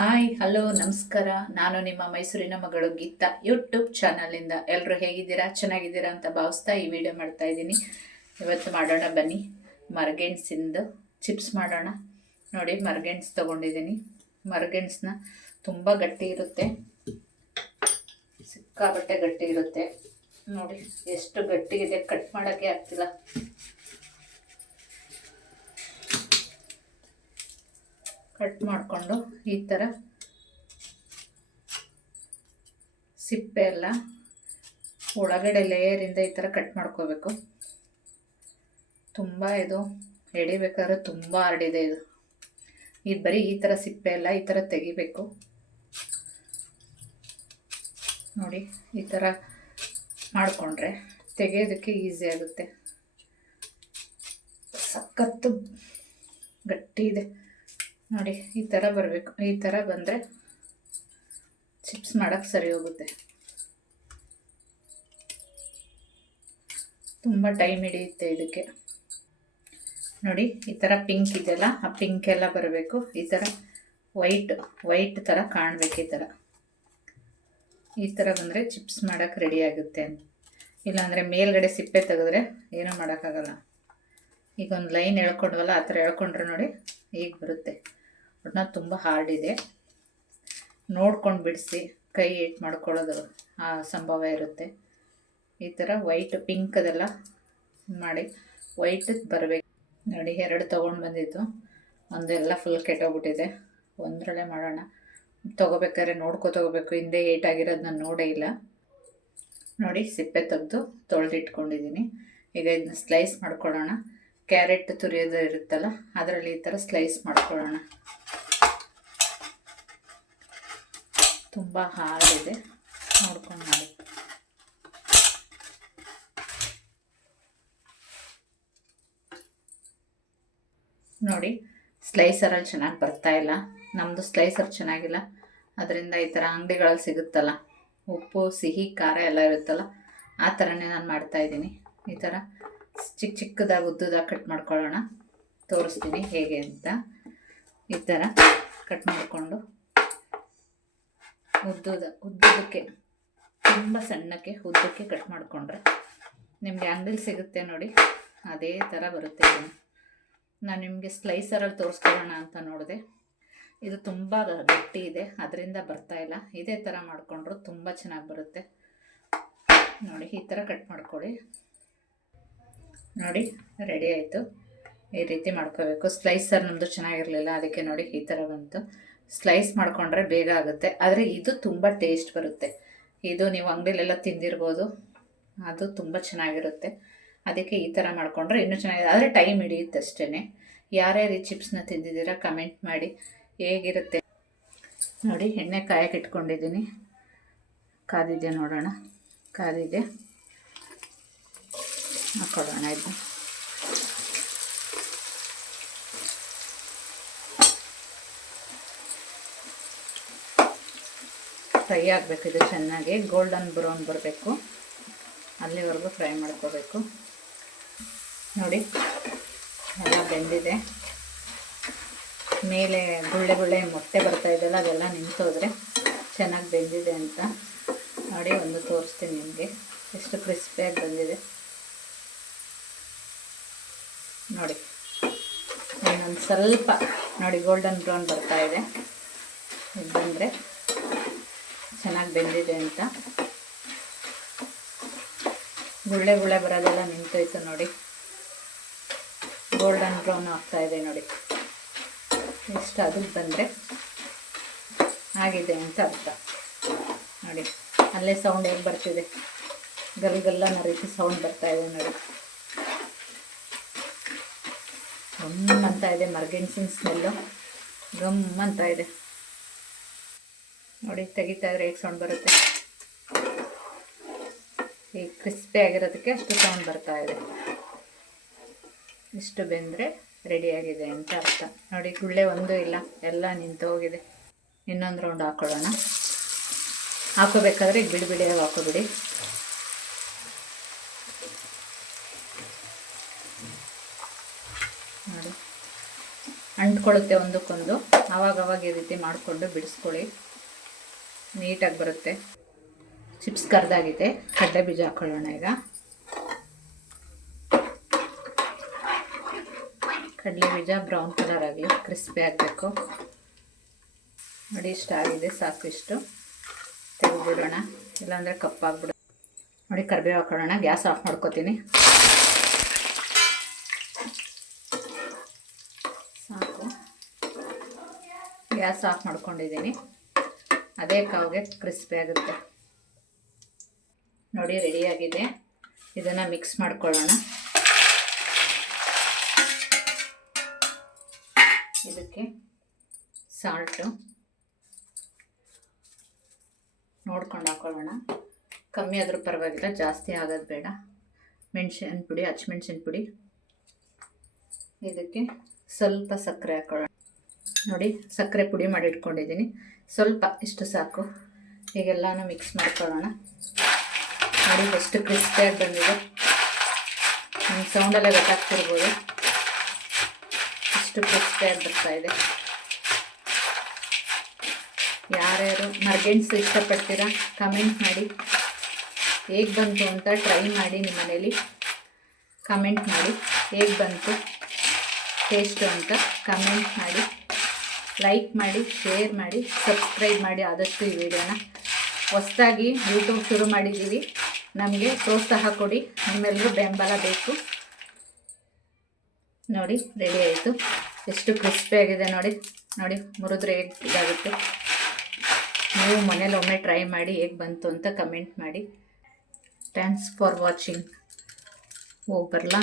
Hi hello ನಮಸ್ಕಾರ. ನಾನು ನಿಮ್ಮ ಮೈಸೂರಿನ ಮಗಳು ಗೀತಾ ಯೂಟ್ಯೂಬ್ ಚಾನಲಿಂದ. ಎಲ್ಲರೂ ಹೇಗಿದ್ದೀರಾ, ಚೆನ್ನಾಗಿದ್ದೀರಾ ಅಂತ ಭಾವಿಸ್ತಾ ಈ ವಿಡಿಯೋ ಮಾಡ್ತಾ ಇದ್ದೀನಿ. ಇವತ್ತು ಮಾಡೋಣ ಬನ್ನಿ, ಮರಗೆಣಸಿಂದು ಚಿಪ್ಸ್ ಮಾಡೋಣ. ನೋಡಿ, ಮರಗೆಣಸು ತೊಗೊಂಡಿದ್ದೀನಿ. ಮರಗೆಣಸನ್ನ ತುಂಬ ಗಟ್ಟಿ ಇರುತ್ತೆ, ಸಿಕ್ಕಾಬಟ್ಟೆ ಗಟ್ಟಿ ಇರುತ್ತೆ. ನೋಡಿ ಎಷ್ಟು ಗಟ್ಟಿಗಿದೆ, ಕಟ್ ಮಾಡೋಕ್ಕೆ ಆಗ್ತಿಲ್ಲ. ಕಟ್ ಮಾಡಿಕೊಂಡು ಈ ಥರ ಸಿಪ್ಪೆ ಎಲ್ಲ ಒಳಗಡೆ ಲೇಯರಿಂದ ಈ ಥರ ಕಟ್ ಮಾಡ್ಕೋಬೇಕು. ತುಂಬ ಇದು ಎಡಿಬೇಕಾದ್ರೆ ತುಂಬ ಹರಡಿದೆ ಇದು ಬರೀ ಈ ಥರ ಸಿಪ್ಪೆ ಎಲ್ಲ ಈ ಥರ ತೆಗಿಬೇಕು. ನೋಡಿ, ಈ ಥರ ಮಾಡಿಕೊಂಡ್ರೆ ತೆಗೆಯೋದಕ್ಕೆ ಈಸಿ ಆಗುತ್ತೆ. ಸಖತ್ತು ಗಟ್ಟಿ ಇದೆ ನೋಡಿ, ಈ ಥರ ಬರಬೇಕು. ಈ ಥರ ಬಂದರೆ ಚಿಪ್ಸ್ ಮಾಡೋಕ್ಕೆ ಸರಿ ಹೋಗುತ್ತೆ. ತುಂಬ ಟೈಮ್ ಹಿಡಿಯುತ್ತೆ ಇದಕ್ಕೆ. ನೋಡಿ, ಈ ಥರ ಪಿಂಕ್ ಇದೆಯಲ್ಲ, ಆ ಪಿಂಕ್ ಎಲ್ಲ ಬರಬೇಕು. ಈ ಥರ ವೈಟ್ ಥರ ಕಾಣಬೇಕು. ಈ ಥರ ಬಂದರೆ ಚಿಪ್ಸ್ ಮಾಡೋಕ್ಕೆ ರೆಡಿ ಆಗುತ್ತೆ. ಇಲ್ಲಾಂದರೆ ಮೇಲ್ಗಡೆ ಸಿಪ್ಪೆ ತೆಗೆದ್ರೆ ಏನೂ ಮಾಡೋಕ್ಕಾಗಲ್ಲ. ಈಗ ಒಂದು ಲೈನ್ ಎಳ್ಕೊಂಡ್ವಲ್ಲ, ಆ ಥರ ಎಳ್ಕೊಂಡ್ರೆ ನೋಡಿ ಈಗ ಬರುತ್ತೆ. ಒಟ್ನಲ್ಲಿ ತುಂಬ ಹಾರ್ಡ್ ಇದೆ, ನೋಡ್ಕೊಂಡು ಬಿಡಿಸಿ, ಕೈ ಏಟ್ ಮಾಡ್ಕೊಳ್ಳೋದು ಆ ಸಂಭವ ಇರುತ್ತೆ. ಈ ಥರ ವೈಟ್ ಪಿಂಕದೆಲ್ಲ ಮಾಡಿ ವೈಟ್ ಬರಬೇಕು. ನೋಡಿ, 2 ತೊಗೊಂಡು ಬಂದಿದ್ದು, ಒಂದೆಲ್ಲ ಫುಲ್ ಕೆಟ್ಟೋಗ್ಬಿಟ್ಟಿದೆ. ಒಂದರಲ್ಲೇ ಮಾಡೋಣ. ತೊಗೋಬೇಕಾದ್ರೆ ತೊಗೋಬೇಕು. ಹಿಂದೆ ಏಟಾಗಿರೋದು ನಾನು ನೋಡೇ ಇಲ್ಲ. ನೋಡಿ, ಸಿಪ್ಪೆ ತೆಗೆದು ತೊಳೆದಿಟ್ಕೊಂಡಿದ್ದೀನಿ. ಈಗ ಇದನ್ನ ಸ್ಲೈಸ್ ಮಾಡ್ಕೊಳ್ಳೋಣ. ಕ್ಯಾರೆಟ್ ತುರಿಯೋದು ಇರುತ್ತಲ್ಲ, ಅದರಲ್ಲಿ ಈ ಥರ ಸ್ಲೈಸ್ ಮಾಡ್ಕೊಳ್ಳೋಣ. ತುಂಬ ಹಾರ್ಡ್ ಇದೆ, ನೋಡ್ಕೊಂಡು ಮಾಡಿ. ನೋಡಿ, ಸ್ಲೈಸರಲ್ಲಿ ಚೆನ್ನಾಗಿ ಬರ್ತಾ ಇಲ್ಲ. ನಮ್ಮದು ಸ್ಲೈಸರ್ ಚೆನ್ನಾಗಿಲ್ಲ, ಅದರಿಂದ ಈ ಥರ ಅಂಗಡಿಗಳಲ್ಲಿ ಸಿಗುತ್ತಲ್ಲ, ಉಪ್ಪು ಸಿಹಿ ಖಾರ ಎಲ್ಲ ಇರುತ್ತಲ್ಲ, ಆ ಥರನೇ ನಾನು ಮಾಡ್ತಾಯಿದ್ದೀನಿ. ಈ ಥರ ಚಿಕ್ಕದಾಗಿ ಉದ್ದುದಾಗಿ ಕಟ್ ಮಾಡ್ಕೊಳ್ಳೋಣ. ತೋರಿಸ್ತೀನಿ ಹೇಗೆ ಅಂತ. ಈ ಥರ ಕಟ್ ಮಾಡಿಕೊಂಡು ಉದ್ದಕ್ಕೆ ತುಂಬ ಸಣ್ಣಕ್ಕೆ ಉದ್ದಕ್ಕೆ ಕಟ್ ಮಾಡಿಕೊಂಡ್ರೆ ನಿಮಗೆ ಅಂಗಡಿಲಿ ಸಿಗುತ್ತೆ ನೋಡಿ, ಅದೇ ಥರ ಬರುತ್ತೆ. ನಾನು ನಿಮಗೆ ಸ್ಲೈಸರಲ್ಲಿ ತೋರಿಸ್ಕೊಳ್ಳೋಣ ಅಂತ ನೋಡಿದೆ. ಇದು ತುಂಬ ಗಟ್ಟಿ ಇದೆ, ಅದರಿಂದ ಬರ್ತಾಯಿಲ್ಲ. ಇದೇ ಥರ ಮಾಡಿಕೊಂಡ್ರು ತುಂಬ ಚೆನ್ನಾಗಿ ಬರುತ್ತೆ. ನೋಡಿ, ಈ ಥರ ಕಟ್ ಮಾಡ್ಕೊಳ್ಳಿ. ನೋಡಿ, ರೆಡಿ ಆಯಿತು. ಈ ರೀತಿ ಮಾಡ್ಕೋಬೇಕು. ಸ್ಲೈಸರ್ ನಮ್ಮದು ಚೆನ್ನಾಗಿರಲಿಲ್ಲ, ಅದಕ್ಕೆ ನೋಡಿ ಈ ಥರ ಬಂತು. ಸ್ಲೈಸ್ ಮಾಡಿಕೊಂಡ್ರೆ ಬೇಗ ಆಗುತ್ತೆ, ಆದರೆ ಇದು ತುಂಬ ಟೇಸ್ಟ್ ಬರುತ್ತೆ. ಇದು ನೀವು ಅಂಗಡಿಲೆಲ್ಲ ತಿಂದಿರ್ಬೋದು, ಅದು ತುಂಬ ಚೆನ್ನಾಗಿರುತ್ತೆ. ಅದಕ್ಕೆ ಈ ಥರ ಮಾಡಿಕೊಂಡ್ರೆ ಇನ್ನೂ ಚೆನ್ನಾಗಿದೆ, ಆದರೆ ಟೈಮ್ ಹಿಡಿಯುತ್ತೆ ಅಷ್ಟೇ. ಯಾರ್ಯಾರು ಈ ಚಿಪ್ಸ್ನ ತಿಂದಿದ್ದೀರಾ ಕಮೆಂಟ್ ಮಾಡಿ, ಹೇಗಿರುತ್ತೆ ನೋಡಿ. ಎಣ್ಣೆ ಕಾಯಕ್ಕೆ ಇಟ್ಕೊಂಡಿದ್ದೀನಿ, ಕಾದಿದೆ ನೋಡೋಣ. ಕಾದಿದೆ, ಹಾಕ್ಕೊಳ್ಳೋಣ. ಇದು ಫ್ರೈ ಆಗಬೇಕು. ಇದು ಚೆನ್ನಾಗಿ ಗೋಲ್ಡನ್ ಬ್ರೌನ್ ಬರಬೇಕು, ಅಲ್ಲಿವರೆಗೂ ಫ್ರೈ ಮಾಡ್ಕೋಬೇಕು. ನೋಡಿ, ಎಲ್ಲ ಬೆಂದಿದೆ. ಮೇಲೆ ಗುಳ್ಳೆ ಮೊಟ್ಟೆ ಬರ್ತಾ ಇದೆಯಲ್ಲ, ಅದೆಲ್ಲ ನಿಂತೋದ್ರೆ ಚೆನ್ನಾಗಿ ಬೆಂದಿದೆ ಅಂತ. ನೋಡಿ, ಒಂದು ತೋರಿಸ್ತೀನಿ ನಿಮಗೆ, ಎಷ್ಟು ಕ್ರಿಸ್ಪಿಯಾಗಿ ಬಂದಿದೆ ನೋಡಿ. ಇನ್ನೊಂದು ಸ್ವಲ್ಪ ನೋಡಿ, ಗೋಲ್ಡನ್ ಬ್ರೌನ್ ಬರ್ತಾ ಇದೆ. ಇದು ಬಂದರೆ ಚೆನ್ನಾಗಿ ಬೆಂದಿದೆ ಅಂತ. ಗುಳ್ಳೆ ಬರೋದೆಲ್ಲ ನಿಂತೋಯ್ತು ನೋಡಿ. ಗೋಲ್ಡನ್ ಬ್ರೌನ್ ಆಗ್ತಾ ಇದೆ ನೋಡಿ. ಇಷ್ಟು ಅದಕ್ಕೆ ಬಂದರೆ ಆಗಿದೆ ಅಂತ ಅರ್ಥ. ನೋಡಿ, ಅಲ್ಲೇ ಸೌಂಡ್ ಹೇಗೆ ಬರ್ತಿದೆ, ಗಲ್ಗಲ್ಲ ರೀತಿ ಸೌಂಡ್ ಬರ್ತಾ ಇದೆ ನೋಡಿ. ಗಮ್ ಅಂತ ಇದೆ, ಮರಗೆಣಸಿನ ಸ್ಮೆಲ್ಲು ಗಮ್ ಅಂತ ಇದೆ ನೋಡಿ. ತೆಗಿತಾ ಇದ್ರೆ ಹೇಗೆ ಸೌಂಡ್ ಬರುತ್ತೆ, ಈ ಕ್ರಿಸ್ಪಿ ಆಗಿರೋದಕ್ಕೆ ಅಷ್ಟು ಸೌಂಡ್ ಬರ್ತಾ ಇದೆ. ಇಷ್ಟು ಬೆಂದರೆ ರೆಡಿಯಾಗಿದೆ ಅಂತ ಅರ್ಥ. ನೋಡಿ, ಗುಳ್ಳೆ ಒಂದು ಇಲ್ಲ, ಎಲ್ಲ ನಿಂತು ಹೋಗಿದೆ. ಇನ್ನೊಂದು ರೌಂಡ್ ಹಾಕ್ಕೊಳ್ಳೋಣ. ಹಾಕೋಬೇಕಾದ್ರೆ ಬಿಡಿಯಾಗಿ ಹಾಕೋಬಿಡಿ. ನೋಡಿ, ಅಂಟ್ಕೊಳ್ಳುತ್ತೆ ಒಂದಕ್ಕೊಂದು. ಆವಾಗವಾಗ ಈ ರೀತಿ ಮಾಡಿಕೊಂಡು ಬಿಡಿಸ್ಕೊಳ್ಳಿ, ನೀಟಾಗಿ ಬರುತ್ತೆ. ಚಿಪ್ಸ್ ಕರ್ದಾಗಿದೆ, ಕಡಲೆ ಬೀಜ ಹಾಕ್ಕೊಳ್ಳೋಣ. ಈಗ ಕಡಲೆ ಬೀಜ ಬ್ರೌನ್ ಕಲರ್ ಆಗಲಿ, ಕ್ರಿಸ್ಪಿ ಆಗಬೇಕು ನೋಡಿ. ಇಷ್ಟ ಆಗಿದೆ, ಸಾಕು. ಇಷ್ಟು ತೆಗೆದುಬಿಡೋಣ, ಇಲ್ಲಾಂದರೆ ಕಪ್ಪಾಗ್ಬಿಡೋಣ ನೋಡಿ. ಕರಿಬೇವು ಹಾಕೊಳ್ಳೋಣ. ಗ್ಯಾಸ್ ಆಫ್ ಮಾಡ್ಕೊತೀನಿ. ಸಾಕು, ಗ್ಯಾಸ್ ಆಫ್ ಮಾಡ್ಕೊಂಡಿದ್ದೀನಿ. ಅದೇ ಕಾವಿಗೆ ಕ್ರಿಸ್ಪಿ ಆಗುತ್ತೆ ನೋಡಿ. ರೆಡಿಯಾಗಿದೆ. ಇದನ್ನು ಮಿಕ್ಸ್ ಮಾಡ್ಕೊಳ್ಳೋಣ. ಇದಕ್ಕೆ ಸಾಲ್ಟು ನೋಡ್ಕೊಂಡು ಹಾಕೊಳ್ಳೋಣ. ಕಮ್ಮಿ ಆದರೂ ಪರವಾಗಿಲ್ಲ, ಜಾಸ್ತಿ ಆಗೋದು ಬೇಡ. ಮೆಣಸಿನ ಪುಡಿ, ಹಸಿಮೆಣಸಿನ ಪುಡಿ. ಇದಕ್ಕೆ ಸ್ವಲ್ಪ ಸಕ್ಕರೆ ಹಾಕೊಳ್ಳೋಣ ನೋಡಿ. ಸಕ್ಕರೆ ಪುಡಿ ಮಾಡಿ ಇಟ್ಕೊಂಡಿದ್ದೀನಿ, ಸ್ವಲ್ಪ, ಇಷ್ಟು ಸಾಕು. ಹೀಗೆಲ್ಲನೂ ಮಿಕ್ಸ್ ಮಾಡ್ಕೊಳ್ಳೋಣ ನೋಡಿ. ಎಷ್ಟು ಕ್ರಿಸ್ಪಿಯಾಗಿ ಬಂದಿದೆ, ನಿಮ್ಮ ಸೌಂಡಲ್ಲೇ ಗೊತ್ತಾಗ್ತಿರ್ಬೋದು ಎಷ್ಟು ಕ್ರಿಸ್ಪಿಯಾಗಿ ಬರ್ತಾಯಿದೆ. ಯಾರ್ಯಾರು ಮರ್ಗೆಣ್ಸು ಇಷ್ಟಪಡ್ತೀರಾ ಕಮೆಂಟ್ ಮಾಡಿ. ಹೇಗೆ ಬಂತು ಅಂತ ಟ್ರೈ ಮಾಡಿ, ನಿಮ್ಮ ಮನೇಲಿ ಕಮೆಂಟ್ ಮಾಡಿ ಹೇಗೆ ಬಂತು ಟೇಸ್ಟು ಅಂತ ಕಮೆಂಟ್ ಮಾಡಿ. ಲೈಕ್ ಮಾಡಿ, ಶೇರ್ ಮಾಡಿ, ಸಬ್ಸ್ಕ್ರೈಬ್ ಮಾಡಿ ಆದಷ್ಟು ಈ ವಿಡಿಯೋನ. ಹೊಸದಾಗಿ ಯೂಟ್ಯೂಬ್ ಶುರು ಮಾಡಿದ್ದೀವಿ, ನಮಗೆ ಪ್ರೋತ್ಸಾಹ ಕೊಡಿ, ನಿಮ್ಮೆಲ್ಲರೂ ಬೆಂಬಲ ಬೇಕು ನೋಡಿ. ರೆಡಿ ಆಯಿತು. ಎಷ್ಟು ಕ್ರಿಸ್ಪಿಯಾಗಿದೆ ನೋಡಿ. ನೋಡಿ ಮುರಿದ್ರೆ ಹೇಗೆ ಇದಾಗುತ್ತೆ. ನೀವು ಮನೇಲಿ ಒಮ್ಮೆ ಟ್ರೈ ಮಾಡಿ, ಹೇಗೆ ಬಂತು ಅಂತ ಕಮೆಂಟ್ ಮಾಡಿ. Thanks for watching. ಹೋಗಿ ಬರಲಾ.